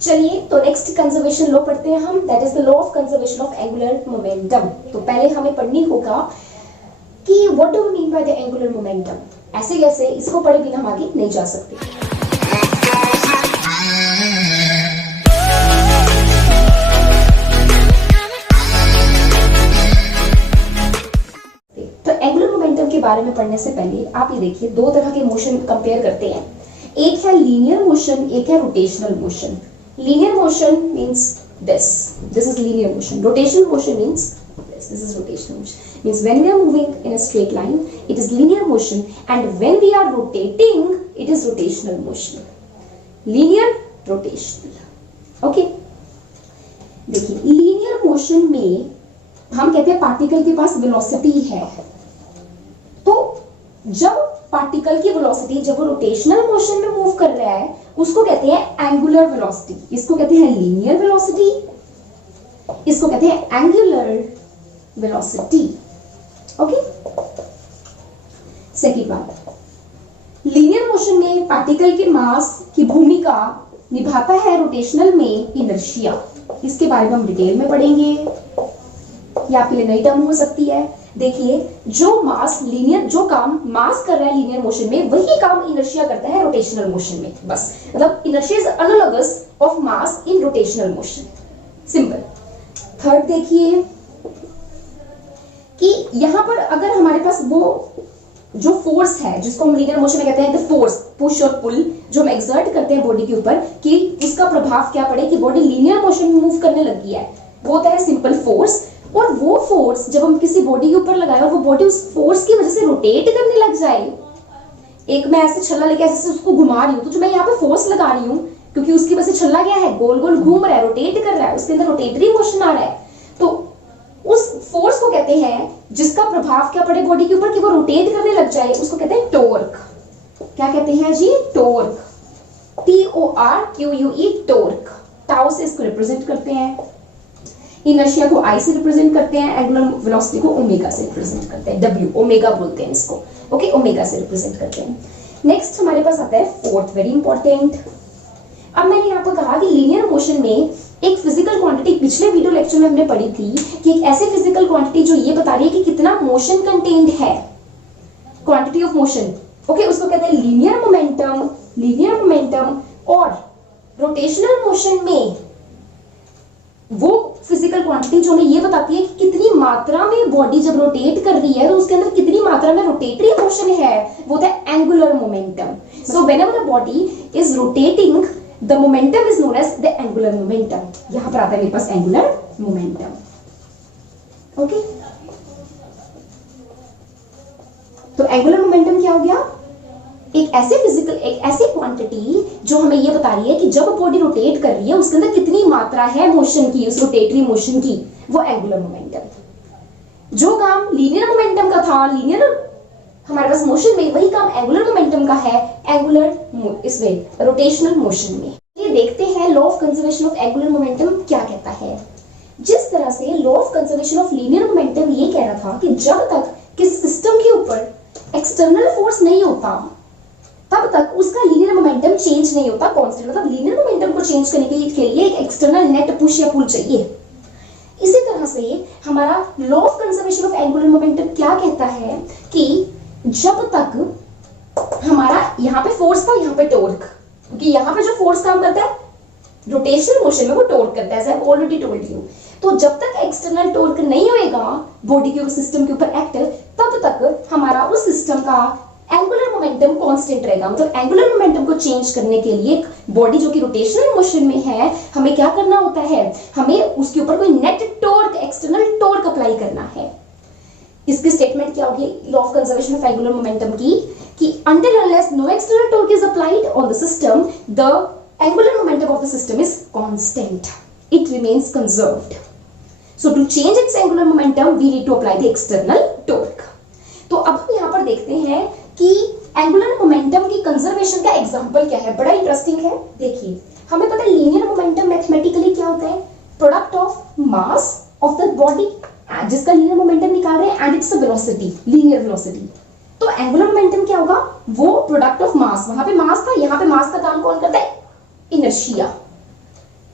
चलिए तो next conservation law पढ़ते हैं हम, that is the law of conservation of angular momentum. तो पहले हमें पढ़नी होगा कि what do we mean by the angular momentum. ऐसे कैसे इसको पढ़े बिना हम आगे नहीं जा सकते। तो एंगुलर मोमेंटम के बारे में पढ़ने से पहले आप ये देखिए, दो तरह के मोशन कंपेयर करते हैं। एक है लीनियर मोशन, एक है rotational motion. Linear motion means this is linear motion. Rotational motion means this is rotational motion. Means when we are moving in a straight line, it is linear motion, and when we are rotating, it is rotational motion. Linear, rotational. Okay? देखिए, linear motion में हम कहते हैं particle के पास velocity है। तो जब particle की वेलोसिटी जब वो रोटेशनल मोशन में मूव कर रहा है, उसको कहते हैं एंगुलर वेलोसिटी। इसको कहते हैं लीनियर वेलोसिटी, इसको कहते हैं एंगुलर वेलोसिटी। ओके, सेकंड बात, लीनियर मोशन में पार्टिकल के मास की भूमिका निभाता है रोटेशनल में इनर्शिया। इसके बारे में हम डिटेल में पढ़ेंगे, ये आपके लिए नई टर्म हो सकती है। देखिए, जो मास लीनियर जो काम मास कर रहा है लीनियर मोशन में, वही काम इनर्शिया करता है रोटेशनल मोशन में। बस मतलब inertia is analogous of mass in rotational motion. Simple. Third देखिए कि यहां पर अगर हमारे पास वो जो फोर्स है जिसको हम लीनियर मोशन में कहते हैं द फोर्स, पुश और पुल, जो हम एक्सर्ट करते हैं बॉडी के ऊपर, कि उसका प्रभाव क्या पड़े कि बॉडी लीनियर मोशन में मूव करने लगी है, वो होता है सिंपल फोर्स। और वो फोर्स जब हम किसी बॉडी के ऊपर लगाए और वो बॉडी उस फोर्स की वजह से रोटेट करने लग जाए, एक मैं ऐसे छल्ला लेके ऐसे उसको घुमा रही हूं, तो जो मैं यहाँ पे फोर्स लगा रही हूँ, क्योंकि उसकी वजह से छल्ला क्या है, गोल गोल घूम रहा है, रोटेट कर रहा है, उसके अंदर रोटेटरी मोशन आ रहा है, तो उस फोर्स को कहते हैं जिसका प्रभाव क्या पड़े बॉडी के ऊपर कि वो रोटेट करने लग जाए, उसको कहते हैं टॉर्क। क्या कहते हैं जी? टॉर्क। TORQUE, torque. टाउ से इसको रिप्रेजेंट करते हैं, इनर्शिया को I से रिप्रेजेंट करते हैं, एंगुलर वेलोसिटी को ओमेगा से रिप्रेजेंट करते हैं, W, ओमेगा बोलते हैं इसको। ओके, ओमेगा से रिप्रेजेंट करते हैं। नेक्स्ट हमारे पास आता है फोर्थ, वेरी इंपॉर्टेंट। अब मैंने यहाँ पर कहा कि लीनियर मोशन में एक फिजिकल क्वांटिटी, पिछले वीडियो लेक्चर में हमने पढ़ी थी कि एक ऐसी फिजिकल क्वांटिटी जो ये बता रही है कि कितना मोशन कंटेन्ड है, क्वांटिटी ऑफ मोशन। ओके, उसको कहते हैं लीनियर मोमेंटम। लीनियर मोमेंटम और रोटेशनल मोशन में वो फिजिकल क्वांटिटी जो हमें ये बताती है कि कितनी मात्रा में बॉडी जब रोटेट कर रही है तो उसके अंदर कितनी मात्रा में रोटेटरी मोशन है, वो होता है angular momentum. So whenever the body is rotating, the momentum is known as the angular momentum. यहां पर आता है मेरे पास एंगुलर मोमेंटम। ओके, तो एंगुलर मोमेंटम क्या हो गया? एक ऐसी क्वांटिटी जो हमें ये बता रही है कि जब बॉडी रोटेट कर रही है उसके अंदर कितनी मात्रा है मोशन की, उस रोटेटरी मोशन की, वो एंगुलर मोमेंटम। जो काम लीनियर मोमेंटम का था, लीनियर हमारे पास मोशन में, वही काम एंगुलर मोमेंटम का है एंगुलर इसमें रोटेशनल मोशन में। ये देखते हैं law of conservation of angular momentum क्या कहता है। जिस तरह से law of conservation of linear momentum ये कह रहा था कि जब तक किसी सिस्टम के ऊपर एक्सटर्नल फोर्स नहीं होता तब तक उसका लीनियर मोमेंटम चेंज नहीं होता, कांस्टेंट। मतलब लीनियर मोमेंटम को चेंज करने के लिए एक एक्सटर्नल नेट पुश या पुल चाहिए। इसी तरह से हमारा law of conservation of angular momentum क्या कहता है कि जब तक हमारा यहाँ पे फोर्स था, यहाँ पे टॉर्क, क्योंकि यहाँ पे जो फोर्स काम करता है रोटेशनल मोशन में वो टॉर्क करता है, ऑलरेडी टोल्ड यू। तो जब तक एक्सटर्नल टॉर्क नहीं होएगा बॉडी के सिस्टम के ऊपर एक्टिव, तब तक हमारा उस सिस्टम का एंगुलर मोमेंटम कांस्टेंट रहेगा। मतलब एंगुलर मोमेंटम को चेंज करने के लिए बॉडी जो कि रोटेशनल मोशन में है, हमें क्या करना होता है, हमें उसके ऊपर कोई net torque, external torque apply करना है। इसकी स्टेटमेंट क्या होगी law of conservation of angular momentum की, कि until unless no external torque is applied on the system, the angular momentum of the system is constant. It remains conserved. So to change its angular momentum, we need to apply the external torque. तो अब हम यहाँ पर देखते हैं कि angular momentum की conservation का एग्जांपल क्या है। बड़ा इंटरेस्टिंग है। देखिए, हमें पता है लीनियर मोमेंटम मैथमेटिकली क्या होता है, product of mass of the body, जिसका लीनियर मोमेंटम निकाल रहे हैं, and its velocity, linear velocity. तो एंगुलर मोमेंटम क्या होगा, वो प्रोडक्ट ऑफ मास, वहां पे मास था, यहाँ पे मास का काम कौन करता है, इनर्शिया।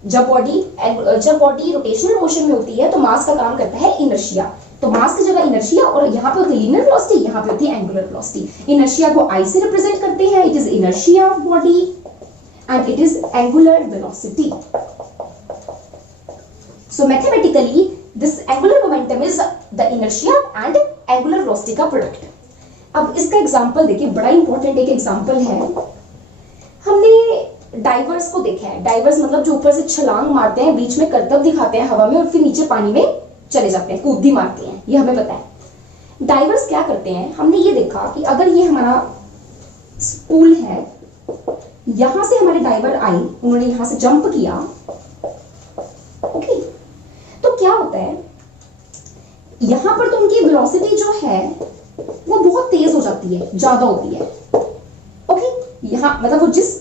जब बॉडी रोटेशनल मोशन में होती है तो मास का काम करता है इनर्शिया। तो मास की जगह इनर्शिया, और यहाँ पे होती है लीनियर वेलोसिटी, यहाँ पे होती है एंगुलर वेलोसिटी। इनर्शिया को आई से रिप्रेजेंट करते हैं, it is inertia of body and it is angular velocity. So mathematically this angular momentum is the inertia and angular velocity का प्रोडक्ट। अब इसका एग्जांपल देखिए, बड़ा इंपॉर्टेंट एक एग्जांपल है। हमने डाइवर्स को देखा है। डाइवर्स मतलब जो ऊपर से छलांग मारते हैं, बीच में करतब दिखाते हैं हवा में और फिर नीचे पानी में चले जाते हैं, कूदी मारते हैं, ये हमें पता है। डाइवर्स क्या करते हैं, हमने ये देखा कि अगर ये हमारा पूल है, यहां से हमारे डाइवर आई, उन्होंने यहां से जंप किया, ओके, तो क्या होता है, यहां पर तो उनकी वेलोसिटी जो है वो बहुत तेज हो जाती है, ज्यादा होती है, ओके। यहां मतलब वो जिस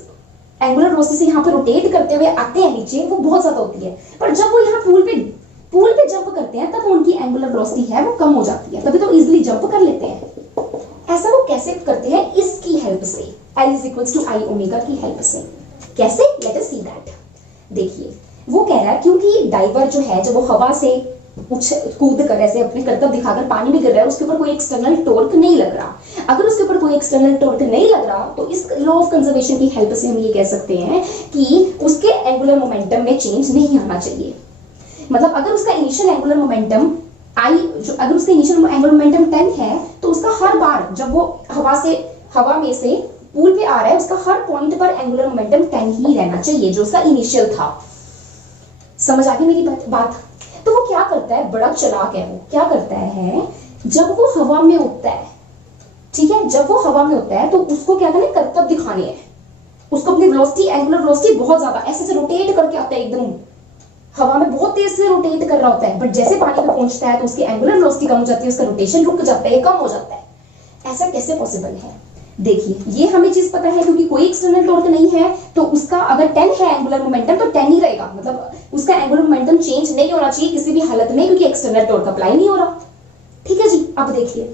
एंगुलर वेलोसिटी से यहां पर रोटेट करते हुए आते हैं नीचे, वो बहुत ज्यादा होती है। पर जब वो यहाँ पूल पे जंप करते हैं तब उनकी एंगुलर वेलोसिटी है वो कम हो जाती है, तभी तो इजीली जंप कर लेते हैं। ऐसा वो कैसे करते हैं, इसकी हेल्प से, L is equals to I omega की हेल्प से। कैसे, लेट अस सी दैट। देखिए वो कह रहा है क्योंकि डाइवर जो है, जब वो हवा से कूद कर ऐसे अपने करतब दिखाकर पानी में गिर रहा है, उसके ऊपर कोई एक्सटर्नल टॉर्क नहीं लग रहा। अगर उसके ऊपर कोई एक्सटर्नल टॉर्क नहीं लग रहा तो इस लॉ ऑफ कंजर्वेशन की हेल्प से हम ये कह सकते हैं कि उसके एंगुलर मोमेंटम में चेंज नहीं आना चाहिए। मतलब अगर उसका इनिशियल एंगुलर मोमेंटम अगर उसका इनिशियल एंगुलर मोमेंटम 10 है, तो उसका हर बार जब वो हवा में से पूल पे आ रहा है, उसका हर पॉइंट पर एंगुलर मोमेंटम 10 ही रहना चाहिए, जो उसका इनिशियल था। समझ आ गई मेरी बात? तो वो क्या करता है, बड़ा चालाक है, वो क्या करता है, जब वो हवा में उड़ता है, ठीक है, जब वो हवा में होता है तो उसको क्या करना है, करतब दिखाने हैं, उसको अपनी वेलोसिटी, एंगुलर वेलोसिटी बहुत ज्यादा ऐसे रोटेट करके आता है, एकदम हवा में बहुत तेज से रोटेट कर रहा होता है। बट जैसे पानी पे पहुंचता है तो उसकी एंगुलर वेलोसिटी कम हो जाती है, उसका रोटेशन रुक जाता है, कम हो जाता है। ऐसा कैसे पॉसिबल है? देखिए, ये हमें चीज पता है क्योंकि कोई एक्सटर्नल टॉर्क नहीं है, तो उसका अगर 10 है एंगुलर मोमेंटम तो 10 ही रहेगा। मतलब उसका एंगुलर मोमेंटम चेंज नहीं होना चाहिए किसी भी हालत में, क्योंकि एक्सटर्नल टॉर्क अप्लाई नहीं हो रहा। ठीक है जी। अब देखिए,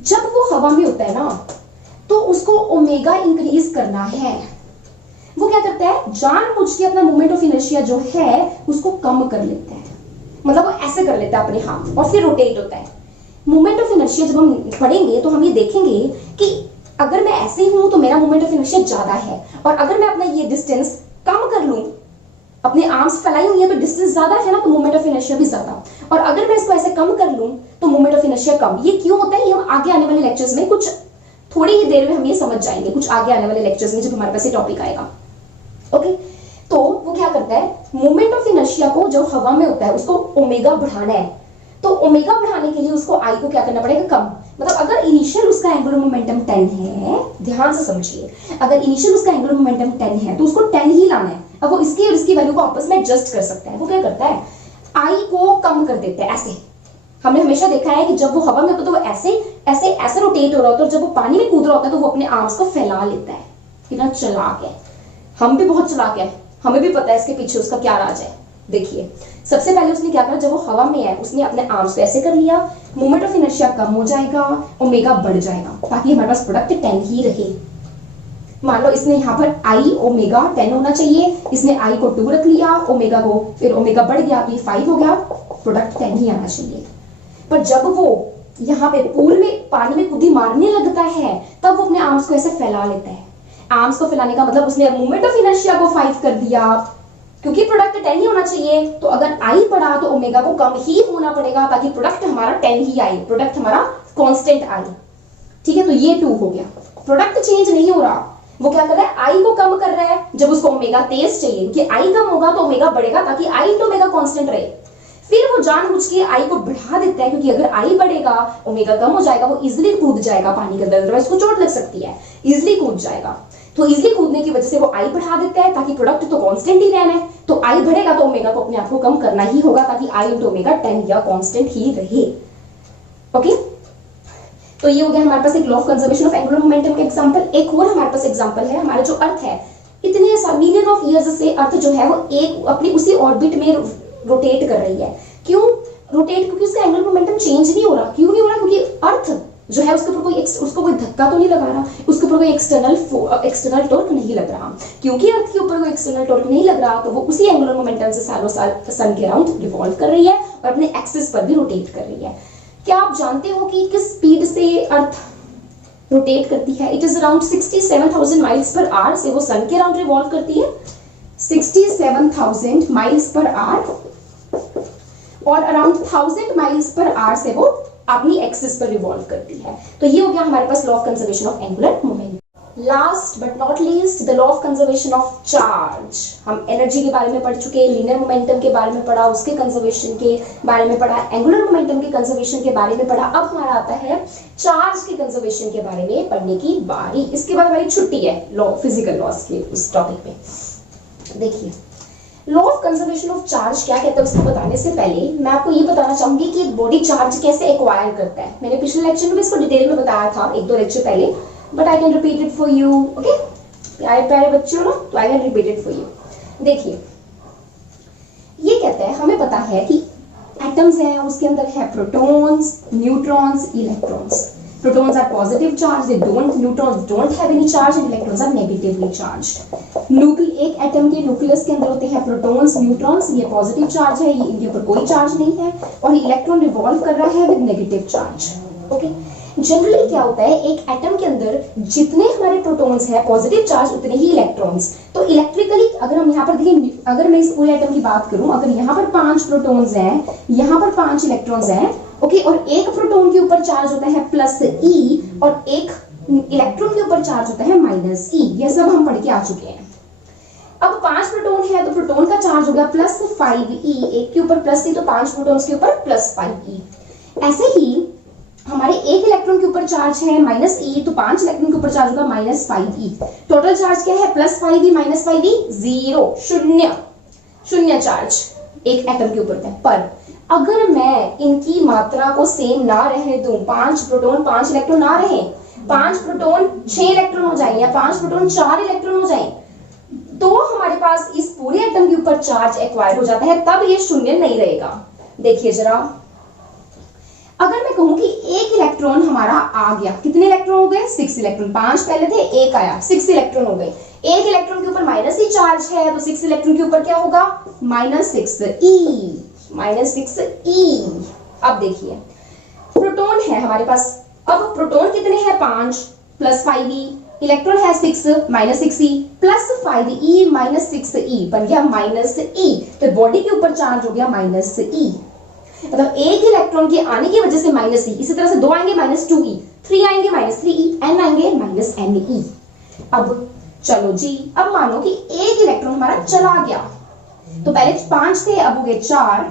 जब वो हवा में होता है ना, तो उसको ओमेगा इंक्रीज करना है। वो क्या करता है, जानबूझ के अपना मोमेंट ऑफ इनर्शिया जो है उसको कम कर लेता है। मतलब वो ऐसे कर लेता है अपने हाथ और फिर रोटेट होता है। मोमेंट ऑफ इनर्शिया जब हम पढ़ेंगे तो हम ये देखेंगे कि अगर मैं ऐसे हूं तो मेरा मोमेंट ऑफ इनर्शिया ज्यादा है, और अगर मैं अपना ये डिस्टेंस कम कर लूं, अपने आर्म्स फैलाई हुई है तो डिस्टेंस ज्यादा है ना, तो मोमेंट ऑफ इनर्शिया भी ज्यादा। और अगर मैं इसको ऐसे कम कर लूं तो मोमेंट ऑफ इनर्शिया कम। ये क्यों होता है, ये हम आगे आने वाले लेक्चर्स में, कुछ थोड़ी ही देर में हम ये समझ जाएंगे, कुछ आगे आने वाले लेक्चर्स में जब हमारे पास ये टॉपिक आएगा। ओके, तो वो क्या करता है, मोमेंट ऑफ इनर्शिया को जो हवा में होता है उसको ओमेगा बढ़ाना है। तो ओमेगा बढ़ाने के लिए उसको आई को क्या करना पड़ेगा, कम। मतलब अगर इनिशियल उसका एंगुलर मोमेंटम 10 है, ध्यान से समझिए, अगर इनिशियल उसका एंगुलर मोमेंटम 10 है तो उसको 10 ही लाना है। अब वो इसकी और इसकी वैल्यू को आपस में एडजस्ट कर सकता है। वो क्या करता है, आई को कम कर देता है। ऐसे हमने हमेशा देखा है कि जब वो हवा में होता है तो वो ऐसे रोटेट हो रहा होता है, और जब वो पानी में कूद रहा होता है तो वो अपने आर्म्स को फैला लेता है। कितना चालाक है, हम भी बहुत चालाक है, हमें भी पता है इसके पीछे उसका क्या राज है। देखिए, सबसे पहले उसने क्या करा, जब वो हवा में है उसने अपने आर्म्स को ऐसे कर लिया, मोमेंट ऑफ इनर्शिया कम हो जाएगा, ओमेगा बढ़ जाएगा, ताकि हमारे पास प्रोडक्ट 10 ही रहे। मान लो इसने यहाँ पर आई ओमेगा 10 होना चाहिए, इसने आई को 2 रख लिया, ओमेगा को, फिर ओमेगा बढ़ गया तो ये 5 हो गया, प्रोडक्ट 10 ही आना चाहिए। पर जब वो यहाँ पे पूल में पानी में कूदी मारने लगता है, तब वो अपने आर्म्स को ऐसे फैला लेता है। आर्म्स को फैलाने का मतलब उसने मोमेंट ऑफ इनर्शिया को 5 कर दिया, क्योंकि प्रोडक्ट 10 ही होना चाहिए, तो अगर आई बढ़ा तो ओमेगा को कम ही होना पड़ेगा, ताकि प्रोडक्ट हमारा 10 ही आए, प्रोडक्ट हमारा कांस्टेंट आए। ठीक है, तो ये 2 हो गया, प्रोडक्ट चेंज नहीं हो रहा। वो क्या कर रहा है, आई को कम कर रहा है, जब उसको ओमेगा तेज चाहिए, क्योंकि आई कम होगा तो ओमेगा बढ़ेगा, ताकि आई तो ओमेगा कांस्टेंट रहे। फिर वो जानबूझ के आई को बढ़ा देता है, क्योंकि अगर आई बढ़ेगा ओमेगा कम हो जाएगा, वो इजिली कूद जाएगा पानी के अंदर, अदरवाइज उसको चोट लग सकती है, इजिली कूद जाएगा। तो इजिली कूदने की वजह से वो आई बढ़ा देता है, ताकि प्रोडक्ट तो कांस्टेंट ही रहना है। तो आई बढ़ेगा तो ओमेगा को अपने आप को कम करना ही होगा, ताकि आई इंटू ओमेगा 10 या कांस्टेंट ही रहे। ओके, तो ये हो गया हमारे पास एक law of conservation of angular momentum का एग्जांपल। एक और हमारे पास एग्जांपल है, हमारा जो अर्थ है, इतने मिलियन ऑफ ईयर्स से अर्थ जो है वो एक अपनी उसी ऑर्बिट में रोटेट कर रही है। क्यों रोटेट? क्योंकि उसका एंगुलर मोमेंटम चेंज नहीं हो रहा। क्यों नहीं हो रहा? क्योंकि अर्थ जो है उसके ऊपर उसको कोई धक्का तो नहीं लगा रहा, उसके ऊपर कोई एक्सटर्नल टॉर्क नहीं लग रहा। क्योंकि अर्थ के ऊपर कोई एक्सटर्नल टॉर्क नहीं लग रहा तो वो उसी एंगुलर मोमेंटम से सालों साल सन के अराउंड रिवॉल्व कर रही है और अपने एक्सिस पर भी रोटेट कर रही है। क्या आप जानते हो कि किस स्पीड से अर्थ रोटेट करती है? It is around 67,000 miles per hour से वो सन के अराउंड रिवॉल्व करती है। 67,000 माइल्स पर आवर और अराउंड 1000 माइल्स पर आवर से वो अपनी एक्सिस पर रिवॉल्व करती है। तो ये हो गया हमारे पास law of conservation of angular momentum. Last but not least the law of conservation of charge. हम एनर्जी के बारे में पढ़ चुके, लीनियर मोमेंटम के बारे में पढ़ा, उसके कंजर्वेशन के बारे में पढ़ा, एंगुलर मोमेंटम के कंजर्वेशन के बारे में पढ़ा। अब हमारा आता है चार्ज के कंजर्वेशन के बारे में पढ़ने की बारी। इसके बाद हमारी छुट्टी है लॉ फिजिकल लॉज के उस टॉपिक पे। देखिए law of conservation of charge क्या कहता है उसको बताने से पहले मैं आपको ये बताना चाहूंगी कि एक बॉडी चार्ज कैसे एक्वायर करता है। मैंने पिछले लेक्चर में भी इसको डिटेल में बताया था, एक दो लेक्चर पहले, but I can repeat it for you. Okay प्यारे प्यारे बच्चों ना, तो I can repeat it for you. देखिए ये कहता है, हमें पता है कि एटम्स हैं, उसके अंदर है protons, neutrons, electrons. Protons are positive charged, neutrons don't have any charge and electrons are negatively charged। एक एटम के न्यूक्लियस के अंदर होते हैं प्रोटॉन्स, न्यूट्रॉन्स, ये पॉजिटिव चार्ज है, ये इनके ऊपर कोई चार्ज नहीं है, और इलेक्ट्रॉन रिवॉल्व कर रहा है with negative charge. Okay generally क्या होता है, एक एटम के अंदर जितने हमारे प्रोटॉन्स हैं पॉजिटिव चार्ज उतने ही इलेक्ट्रॉन्स। तो इलेक्ट्रिकली अगर हम यहाँ पर देखिए, अगर मैं इस पूरे एटम की बात करूं, अगर यहाँ पर 5 प्रोटॉन्स हैं, यहाँ पर 5 इलेक्ट्रॉन्स हैं, ओके, और एक प्रोटॉन के ऊपर चार्ज होता है प्लस ई और एक इलेक्ट्रॉन के ऊपर चार्ज होता है माइनस ई। ये सब हम पढ़ के आ चुके हैं। अब 5 प्रोटॉन है तो प्रोटॉन का चार्ज हो गया प्लस 5e, एक के ऊपर प्लस ई तो 5 प्रोटॉन्स के ऊपर प्लस 5e। ऐसे ही हमारे एक इलेक्ट्रॉन के ऊपर चार्ज है माइनस ई तो 5 इलेक्ट्रॉन के ऊपर चार्ज होगा माइनस 5e। टोटल चार्ज क्या है? प्लस 5e माइनस 5e, 0, शून्य चार्ज एक एटम के ऊपर है। पर अगर मैं इनकी मात्रा को सेम ना रहे दूं, 5 प्रोटॉन 5 इलेक्ट्रॉन ना रहे, 5 प्रोटॉन 6 इलेक्ट्रॉन हो जाए या 5 प्रोटॉन 4 इलेक्ट्रॉन हो जाए, तो हमारे पास इस पूरे एटम के ऊपर चार्ज एक्वायर हो जाता है, तब ये शून्य नहीं रहेगा। देखिए जरा, अगर मैं कहूं कि एक इलेक्ट्रॉन हमारा आ गया, कितने इलेक्ट्रॉन हो गए? 6 इलेक्ट्रॉन। 5 पहले थे, एक आया, 6 इलेक्ट्रॉन हो गए। एक इलेक्ट्रॉन के ऊपर माइनस ई चार्ज है तो 6 इलेक्ट्रॉन के ऊपर क्या होगा? Minus 6e। अब देखिए प्रोटॉन है हमारे पास, अब प्रोटॉन कितने हैं? 5 प्लस 5e, इलेक्ट्रॉन है 6 minus 6e plus 5e minus 6e बन गया माइनस e। तो बॉडी के ऊपर चार्ज हो गया माइनस e। मतलब एक इलेक्ट्रॉन के आने की वजह से माइनस e, इसी तरह से 2 आएंगे माइनस 2e, 3 आएंगे माइनस 3e, n आएंगे माइनस ne। अब चलो जी, अब मानो कि एक इलेक्ट्रॉन हमारा चला गया, तो पहले 5 थे, अब हो गए 4,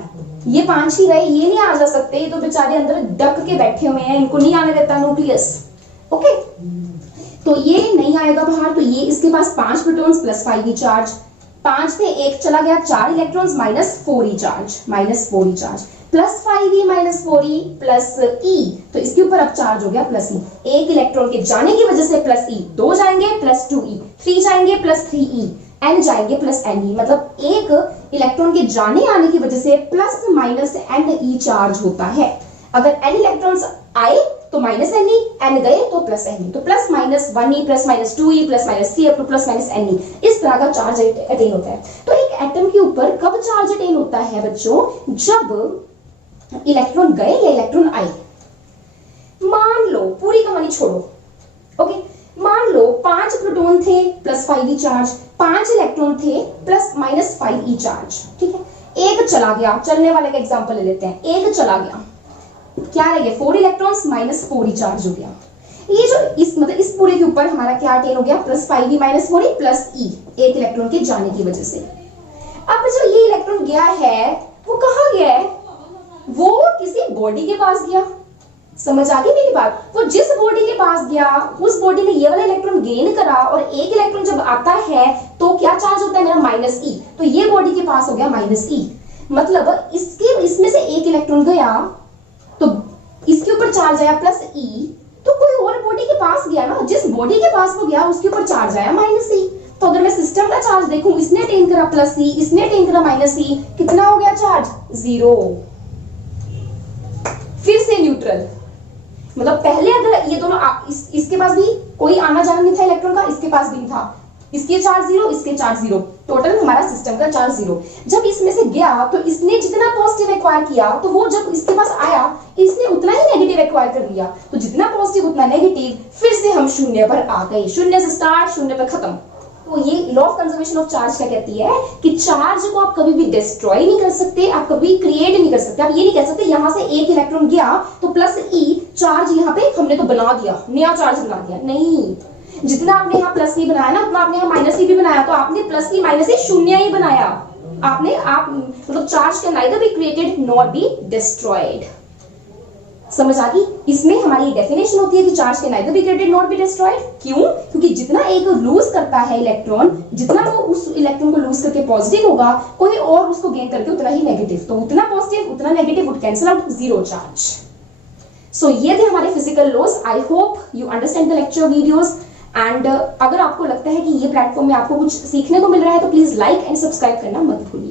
ये 5 ही रहे, ये नहीं आ जा सकते, ये तो बेचारे अंदर डक के बैठे हुए हैं, इनको नहीं आने देता न्यूक्लियस। ओके तो ये नहीं आएगा बाहर, तो ये इसके पास 5 प्रोटॉन्स प्लस 5e चार्ज, 5 थे, एक चला गया, 4 electrons minus 4e charge, plus 5e minus 4e plus e, तो इसके ऊपर अब चार्ज हो गया प्लस e। एक इलेक्ट्रॉन के जाने की वजह से प्लस e, 2 जाएंगे प्लस 2e, 3 जाएंगे प्लस 3e, n जाएंगे प्लस ne। मतलब एक इलेक्ट्रॉन के जाने आने की वजह से प्लस माइनस ne चार्ज होता है। अगर n इलेक्ट्रॉन्स आए तो माइनस ne, n गए तो प्लस ne, तो plus minus 1e plus minus 2e plus minus 3 up two plus minus ne, इस तरह का चार्ज अटेन होता है। तो एक एटम के ऊपर कब चार्ज अटेन होता है बच्चों? जब इलेक्ट्रॉन गए या इलेक्ट्रॉन आए। मान लो, पूरी कहानी छोड़ो, ओके, मान लो 5 प्रोटॉन थे प्लस 5e चार्ज, 5 इलेक्ट्रॉन थे प्लस माइनस 5e चार्ज, ठीक है। एक चला गया, चलने वाले का एग्जांपल ले लेते हैं, एक चला गया, क्या रह गया? 4 इलेक्ट्रॉन्स माइनस 4e चार्ज हो गया। ये जो इस पूरे के ऊपर हमारा क्या अटेन हो गया? Plus 5e minus 4e plus e, एक इलेक्ट्रॉन के जाने की वजह से। अब जो ये इलेक्ट्रॉन गया है वो कहाँ गया है? वो किसी बॉडी के पास गया। समझ आ गई मेरी बात? वो जिस बॉडी के पास गया उस बॉडी ने ये वाला इलेक्ट्रॉन गेन करा, और एक इलेक्ट्रॉन जब आता है तो क्या चार्ज होता है मेरा? माइनस ई। तो ये बॉडी के पास हो गया माइनस ई। मतलब इसमें से एक इलेक्ट्रॉन गया तो इसके ऊपर चार्ज आया प्लस ई, तो कोई और बॉडी के पास गया ना, जिस बॉडी के पास वो गया उसके ऊपर चार्ज आया माइनस ई। तो अगर मैं सिस्टम का चार्ज देखूं, इसने अटेन करा प्लस ई, इसने अटेन करा माइनस ई, कितना हो गया चार्ज? 0। फिर से न्यूट्रल, मतलब पहले अगर ये दोनों इसके पास भी कोई आना जाना नहीं था इलेक्ट्रॉन का, इसके पास भी नहीं था, इसके चार्ज जीरो, इसके चार्ज जीरो, टोटल हमारा सिस्टम का चार्ज जीरो। जब इसमें से गया तो इसने जितना पॉजिटिव एक्वायर किया, तो वो जब इसके पास आया इसने उतना ही नेगेटिव एक्वायर कर दिया, तो जितना पॉजिटिव उतना नेगेटिव, फिर से हम शून्य पर आ गए, शून्य से स्टार्ट शून्य पर खत्म। तो ये law of conservation of charge क्या कहती है कि चार्ज को आप कभी भी डिस्ट्रॉय नहीं कर सकते, आप कभी क्रिएट नहीं कर सकते। आप ये नहीं कह सकते यहां से एक इलेक्ट्रॉन गया तो प्लस ई चार्ज यहाँ पे हमने तो बना दिया, नया चार्ज बना दिया, नहीं। जितना आपने यहाँ प्लस ई बनाया ना, उतना आपने यहाँ माइनस ई भी बनाया, तो आपने प्लस ई माइनस ई शून्य ही बनाया। आप मतलब charge can neither be created nor be destroyed. समझ आ गई? इसमें हमारी डेफिनेशन होती है कि charge can neither be created nor be destroyed. क्यों? क्योंकि जितना एक लूज करता है इलेक्ट्रॉन, जितना वो उस इलेक्ट्रॉन को लूज करके पॉजिटिव होगा, कोई और उसको गेन करके उतना ही नेगेटिव, तो उतना पॉजिटिव उतना negative would cancel out, zero charge. So ये थे हमारे physical laws. I hope you understand the lecture videos. And अगर आपको लगता है कि ये प्लेटफॉर्म में आपको कुछ सीखने को मिल रहा है तो प्लीज लाइक एंड सब्सक्राइब करना मत भूलिए।